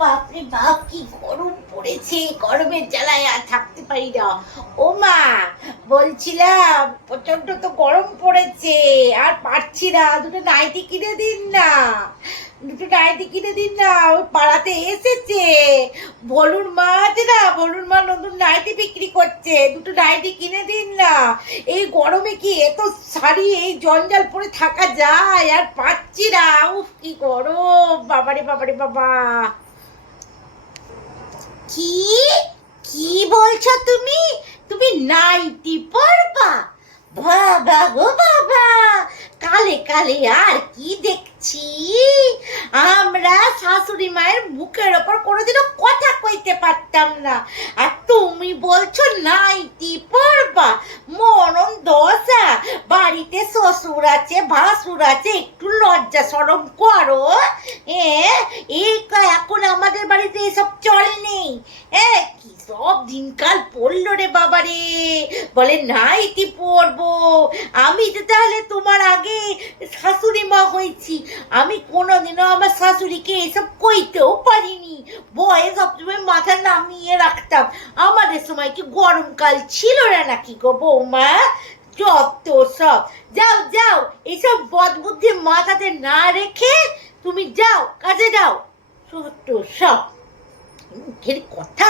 বাপরে বাপ, কি গরম পড়েছে। গরমের জ্বালায় আর থাকতে পারি না। ও মা, বলছিলাম প্রচণ্ড তো গরম পড়েছে। আর পারছি না, দুটো নাইটি কিনে দিন না। দুটো নাইটি কিনে দিন না, ওই পাড়াতে এসেছে। বলুন মা আছে না, বলুন মা, নতুন নাইটি বিক্রি করছে। দুটো নাইটি কিনে দিন না। এই গরমে কি এত শাড়ি, এই জঞ্জাল পরে থাকা যায়? আর পাচ্ছি না, উফ, কি গরম। বাবারে বাবারে, বাবা। কি? কি বলছো তুমি? তুমি নাইটি পরবা? বাবা গো বাবা কালে কালে আর কি দেখছি? আমরা শাশুড়ি মায়ের মুখের ওপর কোনোদিনও কথা কইতে পারতাম না। আর তুমি বলছো নাইটি পরবা? মরণ দশা। বাড়িতে শ্বশুর আছে, ভাসুর আছে, একটু লজ্জা সরম করো। এই এখন আমাদের বাড়িতে এসব চল নেই। কি সব দিনকাল পড়ল রে বাবা রে বলে নাইটি পরবো আমি তো তাহলে তোমার আগে শাশুড়ি মা হয়েছি। আমি কোনোদিনও আমার শাশুড়িকে এসব কইতেও পারিনি। বয়ে সবসময় মাথা নামিয়ে রাখতাম। আমাদের সময় কি গরমকাল ছিল না নাকি গো বৌমা? যত সব। যাও যাও এইসব বদবুদ্ধি মাথাতে না রেখে তুমি যাও, কাজে যাও। সব। মুখের কথা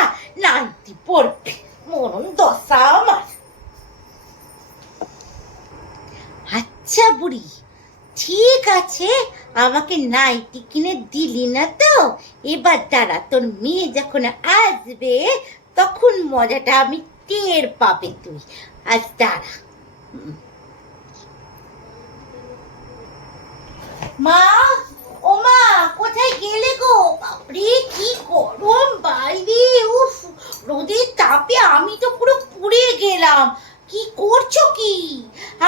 পড়বে মরণ দশা আমার। আচ্ছা বুড়ি, ঠিক আছে, আমাকে নাইটি কিনে দিলি না তো? এবার দাঁড়া, তোর মেয়ে যখন আসবে, তখন মজাটা আমি টের পাবে তুই। আজ দাঁড়া। মা, ও মা, কোথায় গেলে গো? বাপরে, কি গরম বাইরে উফ, রোদের তাপে আমি তো পুরো পুড়ে গেলাম। কি করছ কি?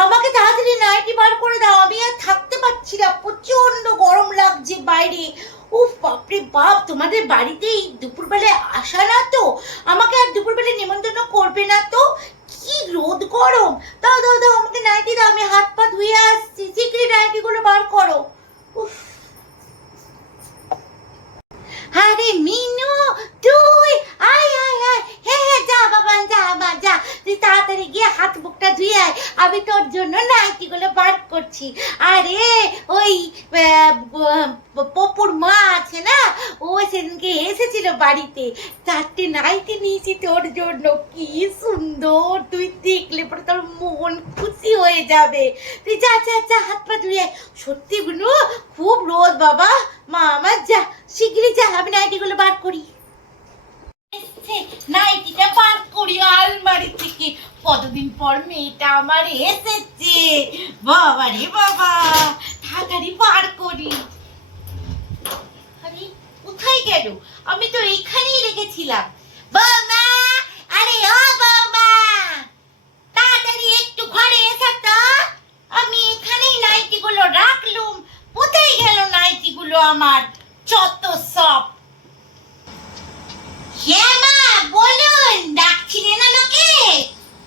আমাকে তাড়াতাড়ি নাইটি বার করে দাও, আমি আর থাকতে পারছি না প্রচণ্ড গরম লাগছে বাইরে। উফ, বাপরে বাপ, তোমাদের বাড়িতে এই দুপুরবেলায় আসা না তো? আমাকে আর দুপুরবেলায় নেমন্তন্ন করবে না তো? কি রোদ গরম? দাও দাও দাও আমাকে নাইটি দাও আমি হাত পা ধুয়ে আসছি শীঘ্রই নাইটিগুলো বার করো উফ আরে মিনু তুই আয় আয় আয় হে হে যা বাবা যা বাবা যা তুই তাড়াতাড়ি গিয়ে হাত মুখটা ধুয়ে আয়। আমি তোর জন্য নাইটিগুলো বার করছি। আরে ওই পপুর মা আছে না? ও সেদিনকে এসেছিল বাড়িতে। চারটে নাইটি নিয়েছি তোর জন্য। কি সুন্দর। তুই দেখলে পরে তোর মন খুশি হয়ে যাবে। তুই যা যা যা, হাত পা ধুয়ে। সত্যি গুনু, খুব রোদ বাবা। মা আমার যা, শিগগিরই যা। আমি নাইটিগুলো বার করি এসছে, নাইটিটা বার করি আলমারি থেকে কতদিন পর মেয়েটা আমার এসেছে? বাবা রে বাবা, তাড়াতাড়ি বার করি। কোথায় গেল? আমি তো এইখানেই রেখেছিলাম। বৌমা, আরে ও বৌমা, তাড়াতাড়ি একটু ঘরে এসো তো। আমি এখানেই নাইটিগুলো রাখলুম। কোথায় গেল নাইটিগুলো আমার? যত সব। হ্যাঁ মা, বলুন, ডাকছিলেন আমাকে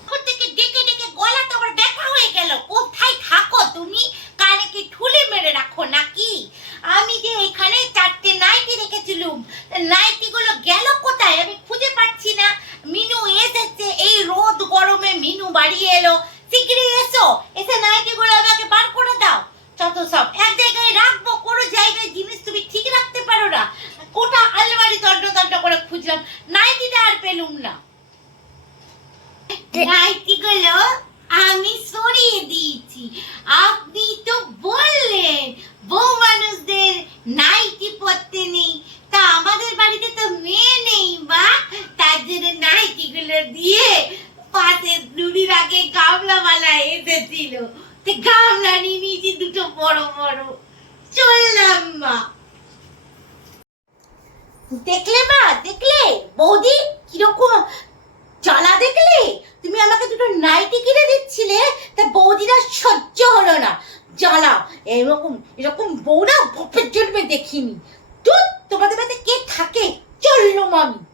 এখন থেকে ডেকে ডেকে গলা তো আমার ব্যথা হয়ে গেল কোথায় থাকো তুমি কানে কি ঠুলে মেরে রাখো নাকি আমি যে এখানে চারটে নাইটি রেখেছিলুম নাইটি গুলো কোথায়? আমি খুঁজে পাচ্ছি না। মিনু এসেছে, এই রোদ গরমে মিনু বাড়ি এলো। শিগগিরই এসো, এসে নাইটি গুলো আমাকে বার করে দাও। যত সব, এক জায়গায় রাখব, কোনো জায়গায় জিনিস তুমি ঠিক রাখতে পারো না। কোটা আলমারি দণ্ড দণ্ড করে খুঁজলাম, নাইটিটা আর পেলুম না। আমি সরিয়ে দিয়েছি। আপনি তো বললেন, বউ মানুষদের নাইটি পরতে নেই তা আমাদের বাড়িতে তো মেয়ে নেই মা তার জন্য নাইটি গুলো দিয়ে পাশে দুদিন আগে গামলাওয়ালা এসেছিল গামলা নিয়ে নিয়েছি দুটো বড় বড়। চললাম মা। দেখলে মা, দেখলে? বৌদি, কীরকম? জ্বালা দেখলে? তুমি আমাকে দুটো নাইটি কিনে দিচ্ছিলে, তা বৌদিরা সহ্য হলো না। জ্বালা, এরকম এরকম বউরা বাপের জন্মে দেখিনি। তো তোমাদের বাড়িতে কে থাকে? চলল মামি।